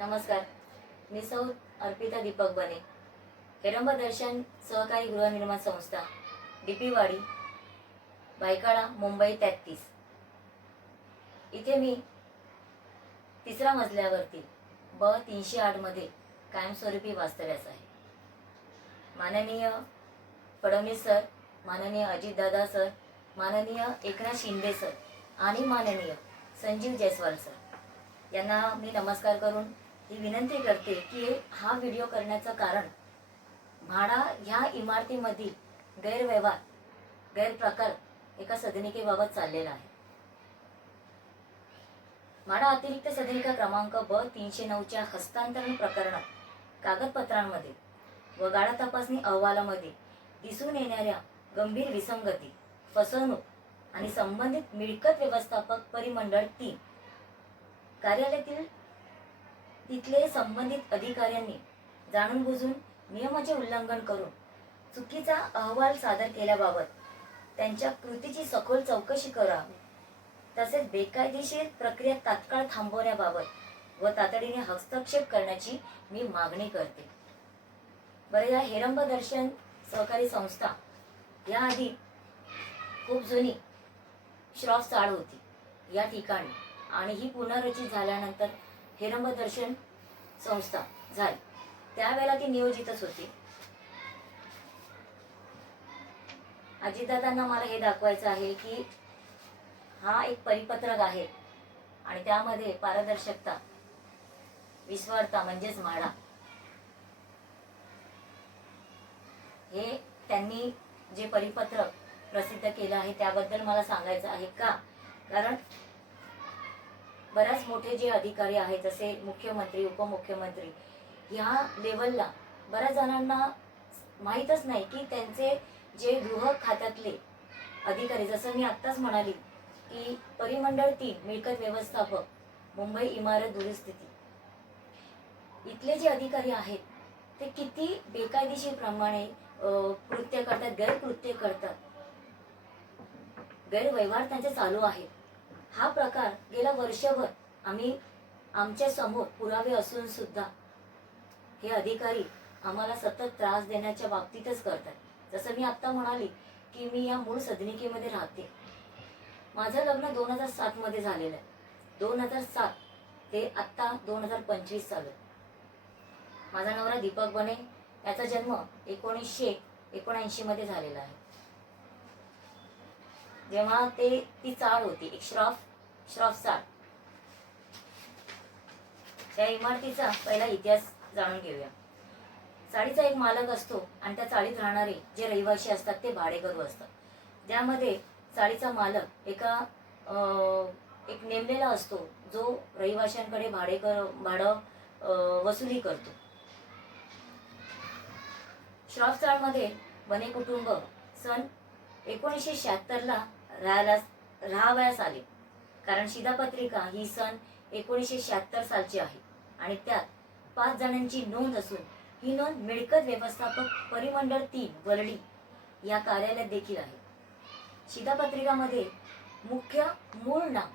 नमस्कार. मी सौ अर्पिता दीपक बने, हेरंब दर्शन सहकारी गृहनिर्माण संस्था, डीपी वाडी, भायखळा, मुंबई 33. इथे मी तिसऱ्या मजल्यावरती ब 308 मध्ये कायमस्वरूपी वास्तव्यास आहे. माननीय फडणवीस सर, माननीय अजितदादा सर, माननीय एकनाथ शिंदे सर आणि माननीय संजीव जयस्वाल सर यांना मी नमस्कार करून ही विनंती करते की हा व्हिडिओ करण्याचं कारण म्हाडा ह्या इमारतीमधील गैरव्यवहार गैरप्रकार एका सदनिकेबाबत चाललेला आहे. म्हाडा अतिरिक्त सदनिका क्रमांक ब 309च्या हस्तांतरण प्रकरणात कागदपत्रांमध्ये व गाडा तपासणी अहवालामध्ये दिसून येणाऱ्या गंभीर विसंगती, फसवणूक आणि संबंधित मिळकत व्यवस्थापक परिमंडळ 3 कार्यालयातील तिथले संबंधित अधिकाऱ्यांनी जाणून बुजून नियमाचे उल्लंघन करून चुकीचा अहवाल सादर केल्याबाबत त्यांच्या कृतीची सखोल चौकशी करावी, तसेच बेकायदेशीर प्रक्रिया तात्काळ थांबवण्याबाबत व तातडीने हस्तक्षेप करण्याची मी मागणी करते. बरं, या हेरंब दर्शन सहकारी संस्था याआधी खूप जुनी श्रॉफ चाळ होती या ठिकाणी आणि ही पुनर्रचित झाल्यानंतर हेरंब दर्शन संस्था झाली. त्यावेळेला ती नियोजितच होती. अजितदादांना मला हे दाखवायचं आहे की हा एक परिपत्रक आहे आणि त्यामध्ये पारदर्शकता, विश्वासता म्हणजेच म्हाडा हे त्यांनी जे परिपत्रक प्रसिद्ध केलं आहे त्याबद्दल मला सांगायचं आहे. का? कारण बऱ्याच मोठे जे अधिकारी आहेत जसे मुख्यमंत्री, उपमुख्यमंत्री ह्या लेवलला बऱ्याच जणांना माहीतच नाही की त्यांचे जे गृह खात्यातले अधिकारी, जसं मी आत्ताच म्हणाली की परिमंडळ 3 मिळकत व्यवस्थापक, मुंबई इमारत दुरुस्ती, इथले जे अधिकारी आहेत ते किती बेकायदेशीर प्रमाणे कृत्य करतात, गैरकृत्य करतात, गैरव्यवहार त्यांचे चालू आहे. हा प्रकार गेल्या वर्षभर आम्ही आमच्या समोर पुरावे असून सुद्धा हे अधिकारी आम्हाला सतत त्रास देण्याच्या बाबतीतच करतात. जसं मी आत्ता म्हणाली की मी या मूळ सदनिकेमध्ये राहते. माझं लग्न 2007 मध्ये झालेलं आहे. 2007 ते आत्ता 2025 चालू आहे. माझा नवरा दीपक बने, याचा जन्म 1979 मध्ये झालेला आहे. जेव्हा ती चाळ होती, एक श्रॉफ चाळ, त्या इमारतीचा पहिला इतिहास जाणून घेऊया. चाळीचा एक मालक असतो आणि त्या चाळीत राहणारे जे रहिवासी असतात ते भाडेकरू असतात. ज्यामध्ये चाळीचा मालक एक नेमलेला असतो जो रहिवाशांकडे भाडं वसुली करतो. श्रॉफ चाळमध्ये बने कुटुंब सन 1976ला राहावयास आले. कारण शिधापत्रिका ही सन 1976 सालची आहे आणि त्यात 5 जणांची नोंद असून ही नोंद मिळकत व्यवस्थापक परिमंडळ 3 वरळी या कार्यालयात देखील आहे. शिधापत्रिकामध्ये मूळ नाव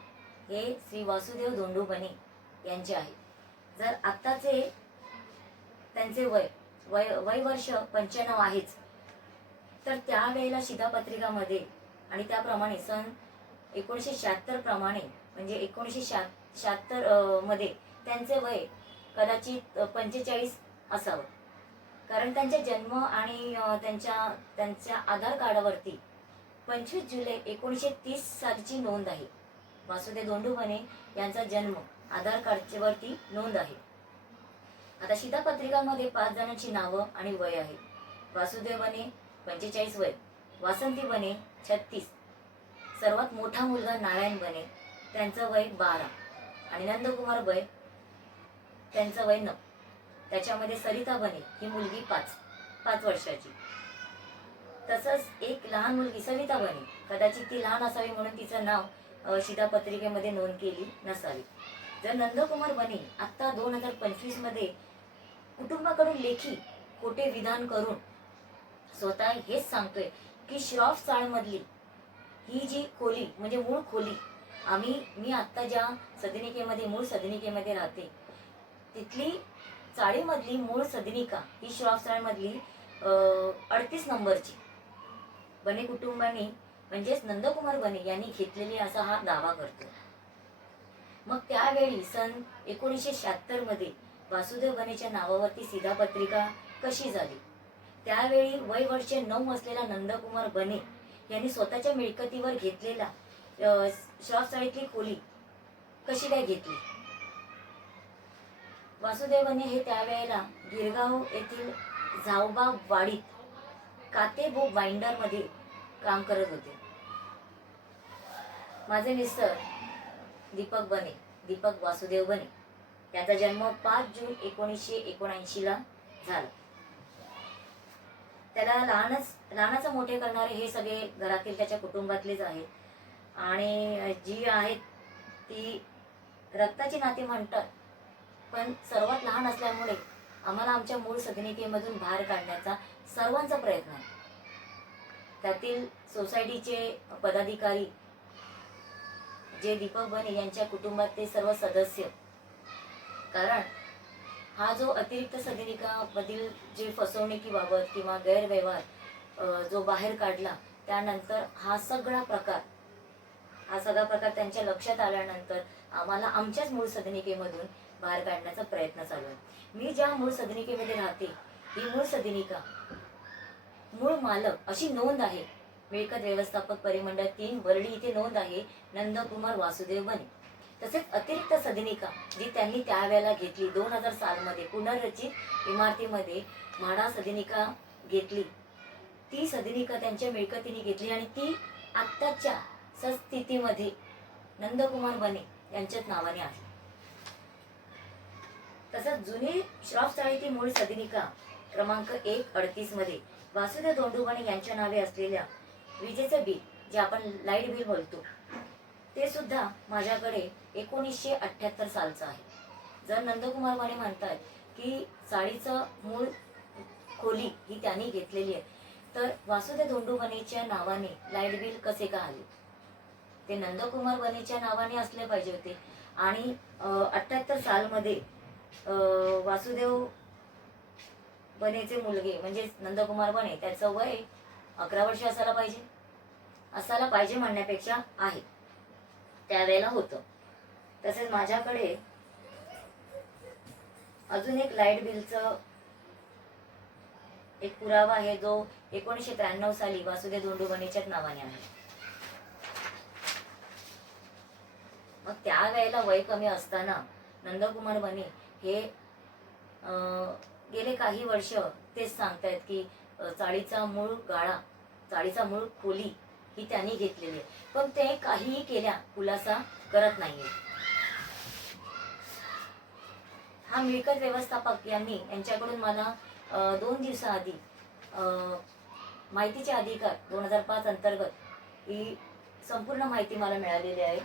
हे श्री वासुदेव धोंडू बने यांचे आहे. जर आत्ताचे त्यांचे वय वर्ष 95 आहेच, तर त्यावेळेला शिधापत्रिकामध्ये आणि त्याप्रमाणे सन 1976 प्रमाणे म्हणजे 1976 मध्ये त्यांचे वय कदाचित 45 असावं. कारण त्यांचा जन्म आणि त्यांच्या आधार कार्डावरती 25 जुलै 1930 सालची नोंद आहे. वासुदेव धोंडू बने यांचा जन्म आधार कार्डवरती नोंद आहे. आता शिधापत्रिकामध्ये 5 जणांची नावं आणि वय आहे. वासुदेव बने 45 वय, वासंती बने 36, सर्वात मोठा मुलगा नारायण बने त्यांचं वय 12 आणि नंदकुमार बने त्यांचं वय 9. त्याच्यामध्ये सरिता बने ही मुलगी 5 वर्षाची. तसंच एक लहान मुलगी सविता बने, कदाचित ती लहान असावी म्हणून तिचं नाव शिधापत्रिकेमध्ये नोंद केली नसावी. जर नंदकुमार बने आत्ता 2025 मध्ये कुटुंबाकडून लेखी खोटे विधान करून स्वतः हेच सांगतोय की श्रॉफ चाळमधली ही जी खोली म्हणजे मूळ खोली मी आत्ता ज्या मूळ सदनिकेमध्ये राहते तिथली चाळीमधली मूळ सदनिका ही श्रॉफसाळमधली 38 नंबरची बने कुटुंबाने म्हणजेच नंदकुमार बने यांनी घेतलेली असा हा दावा करतो. मग त्यावेळी सन 1976 मध्ये वासुदेव बनेच्या नावावरती शिधापत्रिका कशी झाली? त्यावेळी वय वर्ष 9 असलेला नंदकुमार बने यांनी स्वतःच्या मिळकतीवर घेतलेला श्रॉफसाळीतली खोली कशी काय घेतली? वासुदेव बने हे त्यावेळेला गिरगाव येथील झावबा वाडीत काते बुक बाइंडर मध्ये काम करत होते. माझे मिस्टर दीपक बने, दीपक वासुदेव बने यांचा जन्म 5 जून 1979 ला झाला. त्याला लहानाचं मोठे करणारे हे सगळे घरातील त्याच्या कुटुंबातलेच आहेत. आणि जी आहेत ती रक्ताची नाती म्हणतात, पण सर्वात लहान असल्यामुळे आम्हाला आमच्या मूळ सदनिकेमधून बाहेर काढण्याचा सर्वांचा प्रयत्न आहे. त्यातील सोसायटीचे पदाधिकारी जे दीपक बने यांच्या कुटुंबातले सर्व सदस्य, कारण हा जो अतिरिक्त सदनिकामधील जे फसवणुकीबाबत किंवा गैरव्यवहार जो बाहेर काढला, त्यानंतर हा सगळा प्रकार त्यांच्या लक्षात आल्यानंतर आम्हाला आमच्याच मूळ सदनिकेमधून बाहेर काढण्याचा प्रयत्न चालू आहे. मी ज्या मूळ सदनिकेमध्ये राहते ही मूळ सदनिका मूळ मालक अशी नोंद आहे मिळकत व्यवस्थापक परिमंडळ 3 बर्डी इथे नोंद आहे नंदकुमार वासुदेव बने. तसेच अतिरिक्त सदनिका जी त्यांनी त्यावेळेला घेतली 2000 सालमध्ये पुनर्रचित इमारतीमध्ये म्हाडा सदनिका घेतली, ती सदनिका त्यांच्या मिळकतीने घेतली आणि ती आत्ताच्या सस्थितीमध्ये नंदकुमार बने यांच्याच नावाने आहे. तसंच जुनी श्रॉफसाळीतील मूळ सदनिका क्रमांक 138 मध्ये वासुदेव धोंडू बने यांच्या नावे असलेल्या विजेचे बिल, जे आपण लाईट बिल बोलतो, ते सुद्धा माझ्याकडे 1978 सालचं आहे. जर नंदकुमार बने म्हणतात की चाळीचं मूळ खोली ही त्यांनी घेतलेली आहे, तर वासुदेव धोंडू बनेच्या नावाने लाईट बिल कसे का आले? ते नंदकुमार बनेच्या नावाने असले पाहिजे होते. आणि 78 सालमध्ये वासुदेव बनेचे मुलगे म्हणजे नंदकुमार बने त्याचं वय 11 वर्ष असायला पाहिजे म्हणण्यापेक्षा आहे त्यावेळेला होतं. तसेच माझ्याकडे अजून एक लाईट बिलचं एक पुरावा आहे जो 1993 साली वासुदेव धोंडू बनेच्याच नावाने आहे. मग त्यावेळेला वय कमी असताना नंदकुमार बने हे गेले काही वर्ष तेच सांगतायत की चाळीचा मूळ खोली ही त्यांनी घेतलेली आहे, पण ते काहीही केल्या खुलासा करत नाहीये. हा मिळकत व्यवस्थापक यांच्याकडून मला 2 दिवसाआधी माहितीचे अधिकार 2005 अंतर्गत ही संपूर्ण माहिती मला मिळालेली आहे.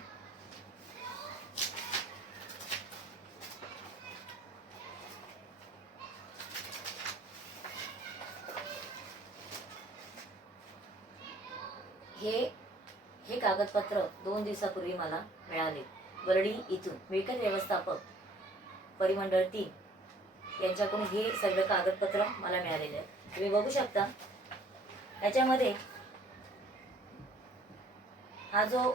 हे कागदपत्र 2 दिवसापूर्वी मला मिळाले. बर्डी इथून मिळकत व्यवस्थापक परिमंडळ 3 यांच्याकडून हे सगळं कागदपत्र मला मिळालेले आहे. तुम्ही बघू शकता याच्यामध्ये हा जो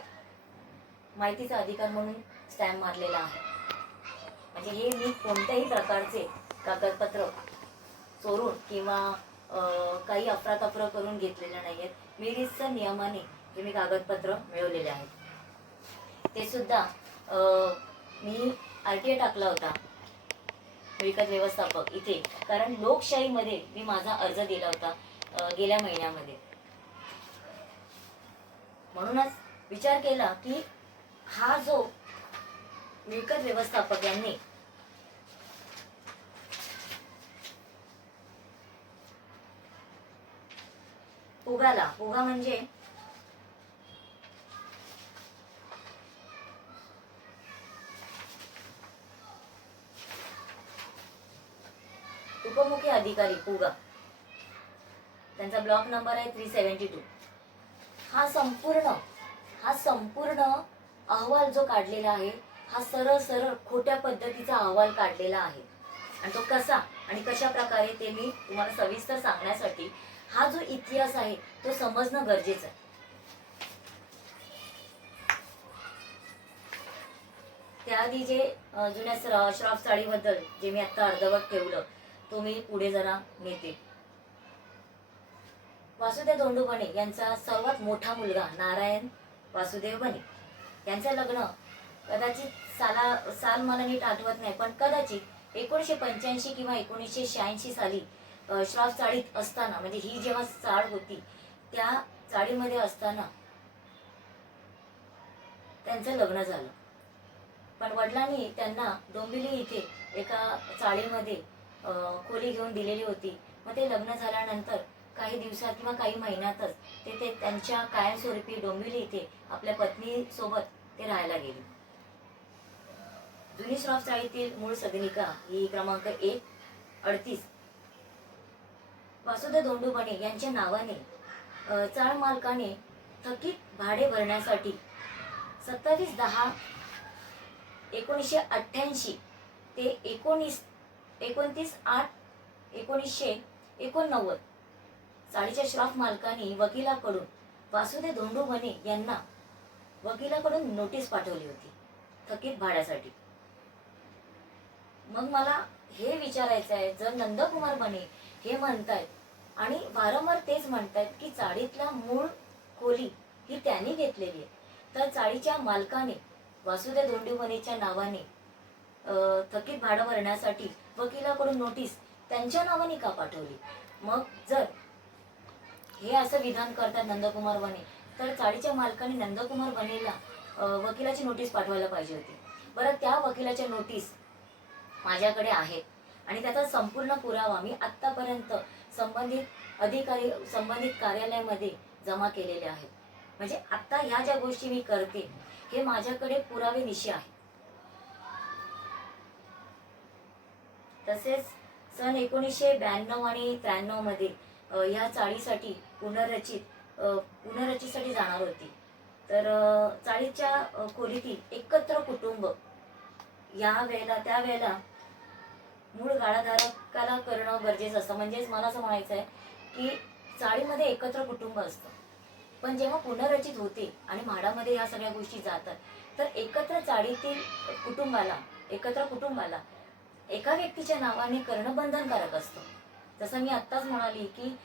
माहितीचा अधिकार म्हणून स्टॅम्प मारलेला आहे. म्हणजे हे मी कोणत्याही प्रकारचे कागदपत्र चोरून किंवा काही अफरातफर करून घेतलेल्या नाही आहेत. मिरिसच्या नियमाने हे मी कागदपत्र मिळवलेले आहेत. ते सुद्धा मी RTA टाकला होता मिळकत व्यवस्थापक इथे, कारण लोकशाहीमध्ये मी माझा अर्ज दिला होता गेल्या महिन्यामध्ये. म्हणूनच विचार केला की हा जो मिळकत व्यवस्थापक यांनी पुगा म्हणजे उपमुख्य अधिकारी पुगा, त्यांचा ब्लॉक नंबर आहे 372. हा संपूर्ण अहवाल जो काढलेला आहे हा सरळ सरळ खोट्या पद्धतीचा अहवाल काढलेला आहे. आणि तो कसा आणि कशा प्रकारे ते मी तुम्हाला सविस्तर सांगण्यासाठी हा जो इतिहास आहे तो समजणं गरजेचं आहे. त्याआधी जे जुन्या श्राप चाळीबद्दल जे मी आता अर्धवट ठेवलं तो मी पुढे जरा नेते. वासुदेव धोंडू बने यांचा सर्वात मोठा मुलगा नारायण वासुदेव बने यांचं लग्न कदाचित साल मला नीट आठवत नाही, पण कदाचित 1985 किंवा 1986 साली श्राप चाळीत असताना, म्हणजे ही जेव्हा चाळ होती त्या चाळीमध्ये असताना त्यांचं लग्न झालं. पण वडिलांनी त्यांना डोंबिवली इथे एका चाळीमध्ये खोली घेऊन दिलेली होती. मग ते लग्न झाल्यानंतर काही दिवसात किंवा काही महिन्यातच ते त्यांच्या कायमस्वरूपी डोंबिवली इथे आपल्या पत्नीसोबत ते राहायला गेले. जुनी श्राप चाळीतील मूळ सदनिका ही क्रमांक 138 वासुदेव धोंडू बने यांच्या नावाने चाळ मालकाने थकीत भाडे भरण्यासाठी 27/10/1988 ते 29/8/1989 चाळीच्या श्राप मालकांनी वकिलाकडून वासुदेव धोंडू बने यांना वकिलाकडून नोटीस पाठवली होती थकीत भाड्यासाठी. मग मला हे विचारायचं आहे, जर नंदकुमार बने हे म्हणतायत आणि वारंवार तेच म्हणतायत की चाळीतला मूळ खोली ही त्यांनी घेतलेली आहे, तर चाळीच्या मालकाने वासुदेव धोंडू बनेच्या नावाने थकीत भाडं भरण्यासाठी वकिलाकडून नोटीस त्यांच्या नावाने का पाठवली? मग जर हे असं विधान करतात नंदकुमार बने, तर चाळीच्या मालकाने नंदकुमार बनेला वकिलाची नोटीस पाठवायला पाहिजे होती. बरं, त्या वकिलाच्या नोटीस माझ्याकडे आहेत आणि त्याचा संपूर्ण पुरावा मी आत्तापर्यंत संबंधित कार्यालयामध्ये जमा केलेले आहेत. म्हणजे आत्ता ह्या ज्या गोष्टी मी करते हे माझ्याकडे पुरावे निश्चित आहेत. तसेच सन 1992 आणि 93 मध्ये ह्या चाळीसाठी पुनर्रचितसाठी जाणार होती. तर चाळीच्या खोलीतील एकत्र कुटुंब त्यावेळेला मूळ गाळाधारकाला करणं गरजेचं असतं. म्हणजेच मला असं म्हणायचं आहे की चाळीमध्ये एकत्र कुटुंब असतं, पण जेव्हा पुनर्रचित होते आणि म्हाडामध्ये ह्या सगळ्या गोष्टी जातात तर एकत्र कुटुंबाला एका व्यक्तीच्या नावाने करणं बंधनकारक असतं. जसं मी आत्ताच म्हणाली की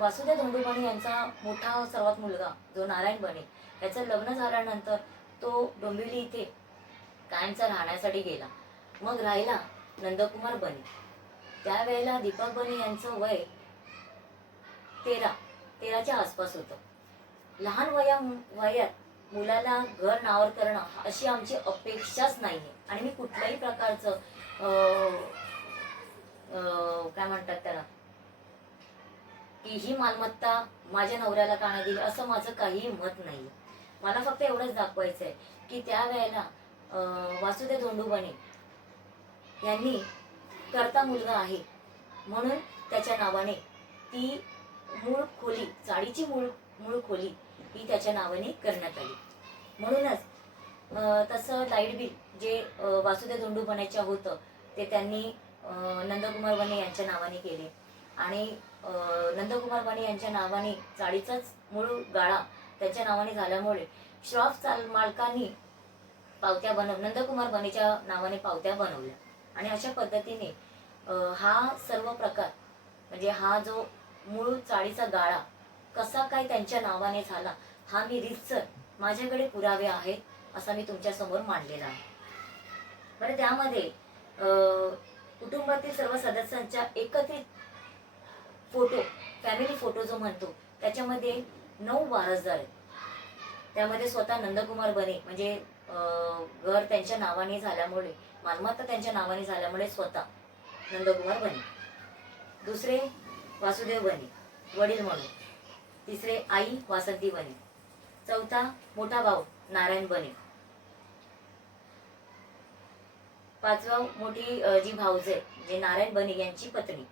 वासुदेव धोंडू बने यांचा मोठा सर्वात मुलगा जो नारायण बने याचं लग्न झाल्यानंतर तो डोंबिवली इथे कायमचा राहण्यासाठी गेला. मग राहिला नंदकुमार बने. त्यावेळेला दीपक बने यांचं वय 13च्या आसपास होतं. लहान वयात मुलाला घर नावावर करणं अशी आमची अपेक्षाच नाहीये आणि मी कुठल्याही प्रकारचं काय म्हणतात त्याला की ही मालमत्ता माझ्या नवऱ्याला का नाही दिली असं माझं काहीही मत नाही. मला फक्त एवढंच दाखवायचं आहे की त्यावेळेला वासुदेव धोंडू बने यांनी करता मुलगा आहे म्हणून त्याच्या नावाने ती चाळीची मूळ खोली ही त्याच्या नावाने करण्यात आली. म्हणूनच तसं लाईट बिल जे वासुदेव धोंडू बनेच्या होतं ते त्यांनी नंदकुमार बने यांच्या नावाने केले आणि नंदकुमार बने यांच्या नावाने चाळीचाच मूळ गाळा त्यांच्या नावाने झाल्यामुळे श्राप मालकांनी नंदकुमार बनेच्या नावाने पावत्या बनवल्या आणि अशा पद्धतीने हा सर्व प्रकार म्हणजे हा जो मूळ चाळीचा गाळा कसा काय त्यांच्या नावाने झाला हा मी रीतसर माझ्याकडे पुरावे आहेत असा मी तुमच्या समोर मांडलेला आहे. बरं, त्यामध्ये कुटुंबातील सर्व सदस्यांच्या एकत्रित फॅमिली फोटो जो म्हणतो त्याच्यामध्ये 9 वारसदार आहेत. त्यामध्ये स्वतः नंदकुमार बने म्हणजे घर त्यांच्या नावाने झाल्यामुळे मालमत्ता त्यांच्या नावाने झाल्यामुळे स्वतः नंदकुमार बने. दुसरे वासुदेव बने वडील म्हणून. तिसरे आई वासंती बने. चौथा मोठा भाऊ नारायण बने. पाचवा मोठी जी भाऊजे जे नारायण बने यांची पत्नी.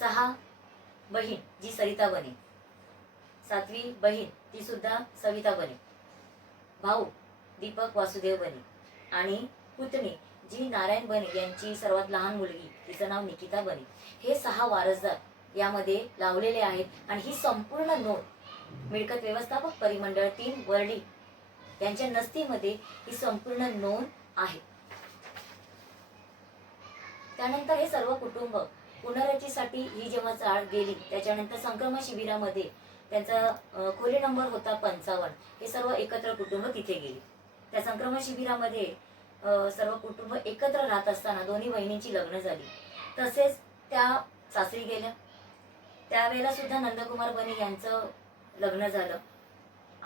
6 बहीण जी सरिता बने. 7वी बहीण ती सुद्धा सविता बने. भाऊ दीपक वासुदेव बने आणि पुतणी जी नारायण बने यांची सर्वात लहान मुलगी, तिचं नाव निकिता बने, हे 6 वारसदार यामध्ये लावलेले आहेत. आणि ही संपूर्ण नोंद मिळकत व्यवस्थापक परिमंडळ 3 वर्डी यांच्या नस्तीमध्ये ही संपूर्ण नोंद आहे. त्यानंतर हे सर्व कुटुंब पुनर्रचीसाठी ही जेव्हा चाळ गेली, त्याच्यानंतर संक्रमण शिबिरामध्ये त्यांचा खोली नंबर होता 55, हे सर्व एकत्र कुटुंब तिथे गेली. त्या संक्रमण शिबिरामध्ये सर्व कुटुंब एकत्र राहत असताना दोन्ही बहिणींची लग्न झाली. तसेच त्या सासरी गेल्या. त्यावेळेला सुद्धा नंदकुमार बने यांचं लग्न झालं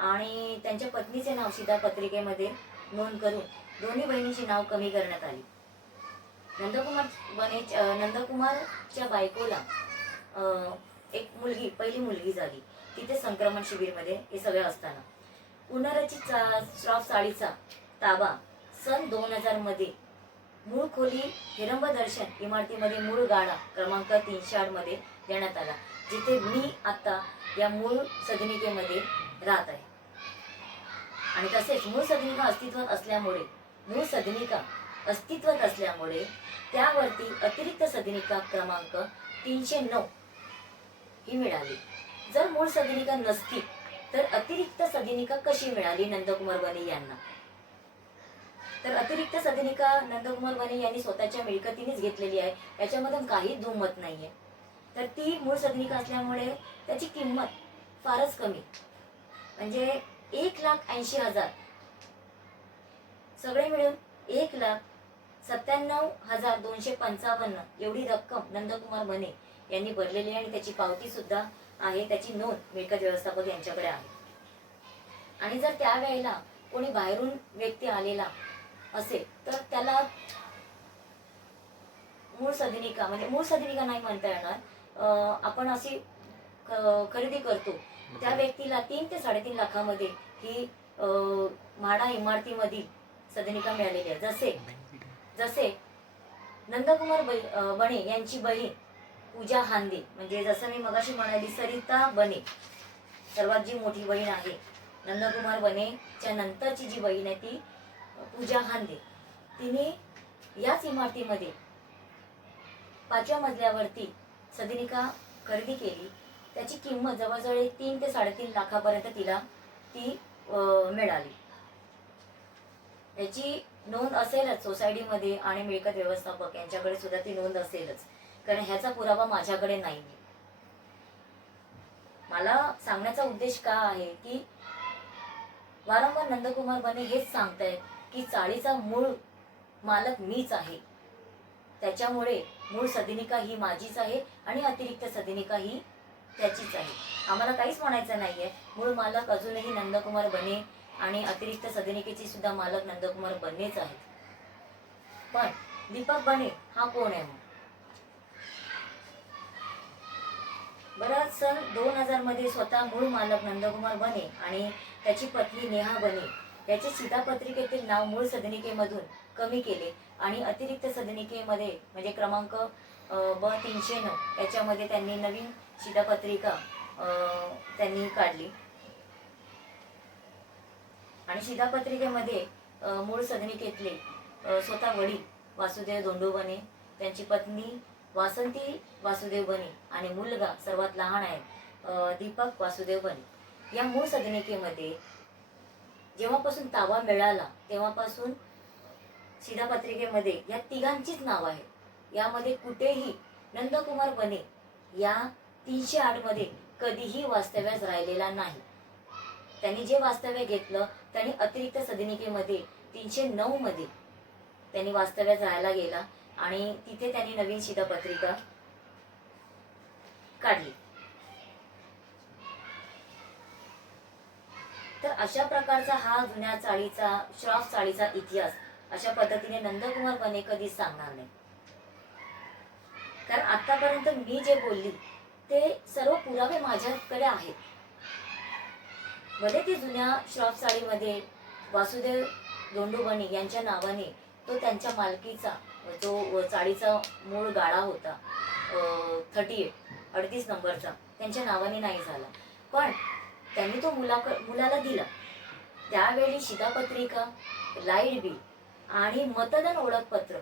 आणि त्यांच्या पत्नीचे नाव शिधापत्रिकेमध्ये नोंद करून दोन्ही बहिणीची नाव कमी करण्यात आली. नंदकुमारच्या बायकोला एक मुलगी, पहिली मुलगी झाली तिथे संक्रमण शिबिरमध्ये. हे सगळं असताना पुनर्रचित श्राफ चाळीचा ताबा सन 2000 मध्ये मूळ खोली हिरंब दर्शन इमारतीमध्ये मूळ गाडा क्रमांक 308 मध्ये देण्यात आला, जिथे मी आता या मूळ सदनिकेमध्ये राहत आहे. आणि तसेच मूळ सदनिका अस्तित्वात असल्यामुळे त्यावरती अतिरिक्त सदनिका क्रमांक 309 ही मिळाली. जर मूळ सदनिका नसती तर अतिरिक्त सदनिका कशी मिळाली नंदकुमार बने यांना? तर अतिरिक्त सदनिका नंदकुमार बने यांनी स्वतःच्या मिळकतीनेच घेतलेली आहे, याच्यामधून काही दुमत नाहीये. तर ती मूळ सदनिका असल्यामुळे त्याची किंमत फारच कमी, म्हणजे 1,80,000, सगळे मिळून 1,97,255 एवढी रक्कम नंदकुमार बने यांनी भरलेली आहे. आणि त्याची पावती सुद्धा आहे, त्याची नोंद मिळकत व्यवस्थापक यांच्याकडे आहे. आणि जर त्यावेळेला कोणी बाहेरून व्यक्ती आलेला असेल तर त्याला मूळ सदनिका नाही म्हणता येणार, आपण अशी खरेदी करतो त्या व्यक्तीला 3 ते 3.5 लाखामध्ये ही म्हाडा इमारतीमधील सदनिका मिळालेली आहे. जसे नंदकुमार बने यांची बहीण पूजा हांदे, म्हणजे जसं मी मगाशी म्हणाली सरिता बने सर्वात जी मोठी बहीण आहे, नंदकुमार बनेच्या नंतरची जी बहीण आहे ती पूजा हांदे, तिने याच इमारतीमध्ये 5व्या मजल्यावरती सदनिका खरेदी केली. त्याची किंमत जवळजवळ 3 ते 3.5 लाखापर्यंत तिला ती मिळाली. याची नोंद असेलच सोसायटीमध्ये आणि मिळकत व्यवस्थापक यांच्याकडे सुद्धा ती नोंद असेलच, कारण ह्याचा पुरावा माझ्याकडे नाही. मला सांगण्याचा उद्देश का आहे की वारंवार नंदकुमार बने हेच सांगतायत की चाळीचा मूळ मालक मीच आहे, त्याच्यामुळे मूळ सदनिका ही माझीच आहे आणि अतिरिक्त सदनिका ही त्याचीच आहे. आम्हाला काहीच म्हणायचं नाहीये. मूळ मालक अजूनही नंदकुमार बने आणि अतिरिक्त सदनिकेची सुद्धा मालक नंदकुमार बनेच आहेत. पण दीपक बने हा कोण आहे? बरं, सन 2000 मध्ये स्वतः मूळ मालक नंदकुमार बने आणि त्याची पत्नी नेहा बने याचे शिधापत्रिकेतील नाव मूळ सदनिकेमधून कमी केले आणि अतिरिक्त सदनिकेमध्ये म्हणजे क्रमांक B309 याच्यामध्ये त्यांनी नवीन शिधापत्रिका त्यांनी काढली. आणि शिधापत्रिकेमध्ये मूळ सदनिकेतले स्वतः वडील वासुदेव धोंडू बने, त्यांची पत्नी वासंती वासुदेव बने आणि मुलगा सर्वात लहान आहे दीपक वासुदेव बने. या मूळ सदनिकेमध्ये जेव्हापासून ताबा मिळाला तेव्हापासून शिधापत्रिकेमध्ये या तिघांचीच नाव आहे. यामध्ये कुठेही नंदकुमार बने या 308 मध्ये कधीही वास्तव्यास राहिलेला नाही. त्यांनी जे वास्तव्य घेतलं त्यांनी अतिरिक्त सदनिकेमध्ये 309 मध्ये त्यांनी वास्तव्यास राहायला गेला आणि तिथे त्यांनी नवीन शिधापत्रिका काढली. तर अशा प्रकारचा हा जुन्या चाळीचा श्राफ चाळीचा इतिहास अशा पद्धतीने नंदकुमार बने कधीच सांगणार नाही, कारण आतापर्यंत मी जे बोलली ते सर्व पुरावे माझ्याकडे आहेत. भले ती जुन्या श्राफ चाळीमध्ये वासुदेव धोंडू बने यांच्या नावाने तो त्यांच्या मालकीचा जो चाळीचा मूळ गाळा होता 38 नंबरचा त्यांच्या नावाने नाही झाला, पण त्यांनी तो मुलाला दिला. त्यावेळी शिधापत्रिका, लाईट बिल आणि मतदान ओळखपत्र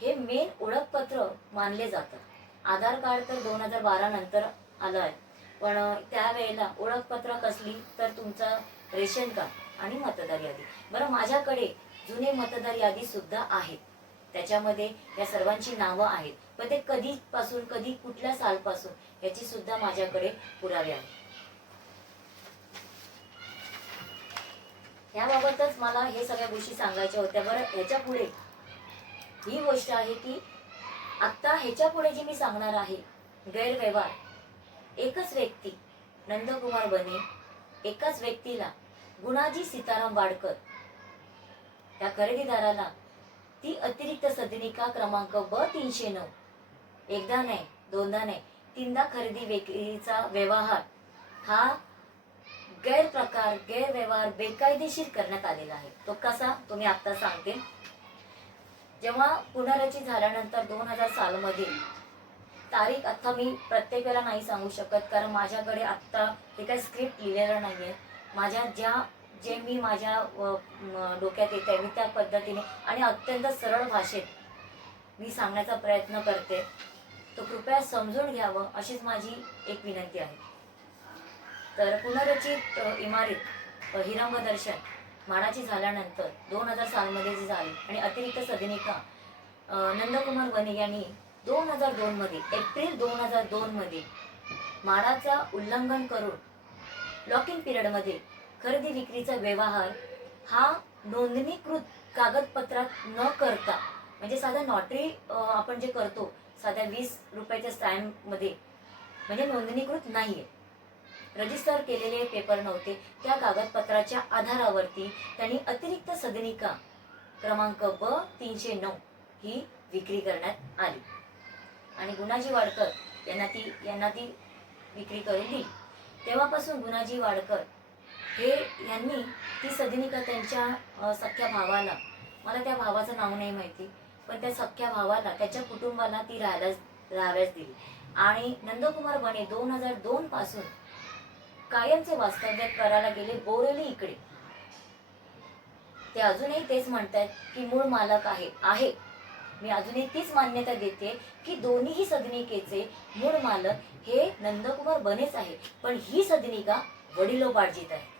हे मेन ओळखपत्र मानले जातात. आधार कार्ड तर 2012 नंतर आलं आहे, पण त्यावेळेला ओळखपत्र कसली तर तुमचं रेशन कार्ड आणि मतदार यादी. बरं, माझ्याकडे जुने मतदार यादी सुद्धा आहेत, त्याच्यामध्ये या सर्वांची नावं आहेत, पण ते कधीपासून कधी कुठल्या सालपासून याची सुद्धा माझ्याकडे पुरावे आहेत. याबाबतच मला हे सगळ्या गोष्टी सांगायच्या होत्या. बरं, ह्याच्या पुढे ही गोष्ट आहे की आता ह्याच्या पुढे जे मी सांगणार आहे गैरव्यवहार, एकच व्यक्ती नंदकुमार बने, एकाच व्यक्तीला गुणाजी सीताराम वाडकर त्या खरेदीदाराला ती अतिरिक्त सदनिका क्रमांक B309 एकदा नाही, दोनदा नाही, तीनदा खरेदी विक्रीचा व्यवहार हा गैरव्यवहार बेकायदेशीर करण्यात आलेला आहे. तो कसा, तो मी आता सांगते. जेव्हा पुनर्रचित झाल्यानंतर 2000 सालमध्ये तारीख आता मी प्रत्येक वेळेला नाही सांगू शकत, कारण माझ्याकडे आत्ता हे काही स्क्रिप्ट लिहिलेलं नाही आहे. जे मी माझ्या डोक्यात येत आहे मी त्या पद्धतीने आणि अत्यंत सरळ भाषेत मी सांगण्याचा प्रयत्न करते, तो कृपया समजून घ्यावं अशीच माझी एक विनंती आहे. तर पुनर्रचित इमारत हिरंग दर्शन मानाची झाल्यानंतर 2000 सालमध्ये जी झाली आणि अतिरिक्त सदनिका नंदकुमार बने यांनी 2002 मध्ये, एप्रिल 2002 मध्ये माडाचा उल्लंघन करून लॉक इन पिरियडमध्ये खरेदी विक्रीचा व्यवहार हा नोंदणीकृत कागदपत्रात न करता, म्हणजे साधा नॉटरी आपण जे करतो साध्या 20 रुपयाच्या स्टॅम्पमध्ये, म्हणजे नोंदणीकृत नाहीये, रजिस्टर केलेले पेपर नव्हते, त्या कागदपत्राच्या आधारावरती त्यांनी अतिरिक्त सदनिका क्रमांक B309 ही विक्री करण्यात आली आणि गुणाजी वाडकर यांना ती विक्री करून दिली. तेव्हापासून गुणाजी वाडकर यांनी ती सदनिका त्यांच्या सख्ख्या भावाला, मला त्या भावाचं नाव नाही माहिती, पण त्या सख्ख्या भावाला, त्याच्या कुटुंबाला ती राहाव्यास दिली आणि नंदकुमार बने 2002 पासून कायमचे वास्तव्य करायला गेले बोरेली इकडे. ते अजूनही तेच म्हणतात की मूळ मालक आहे. मी अजूनही तीच मान्यता देते की दोन्हीही सदनिकेचे मूळ मालक हे नंदकुमार बनेच आहे, पण ही सदनिका वडिलोपार्जित आहे.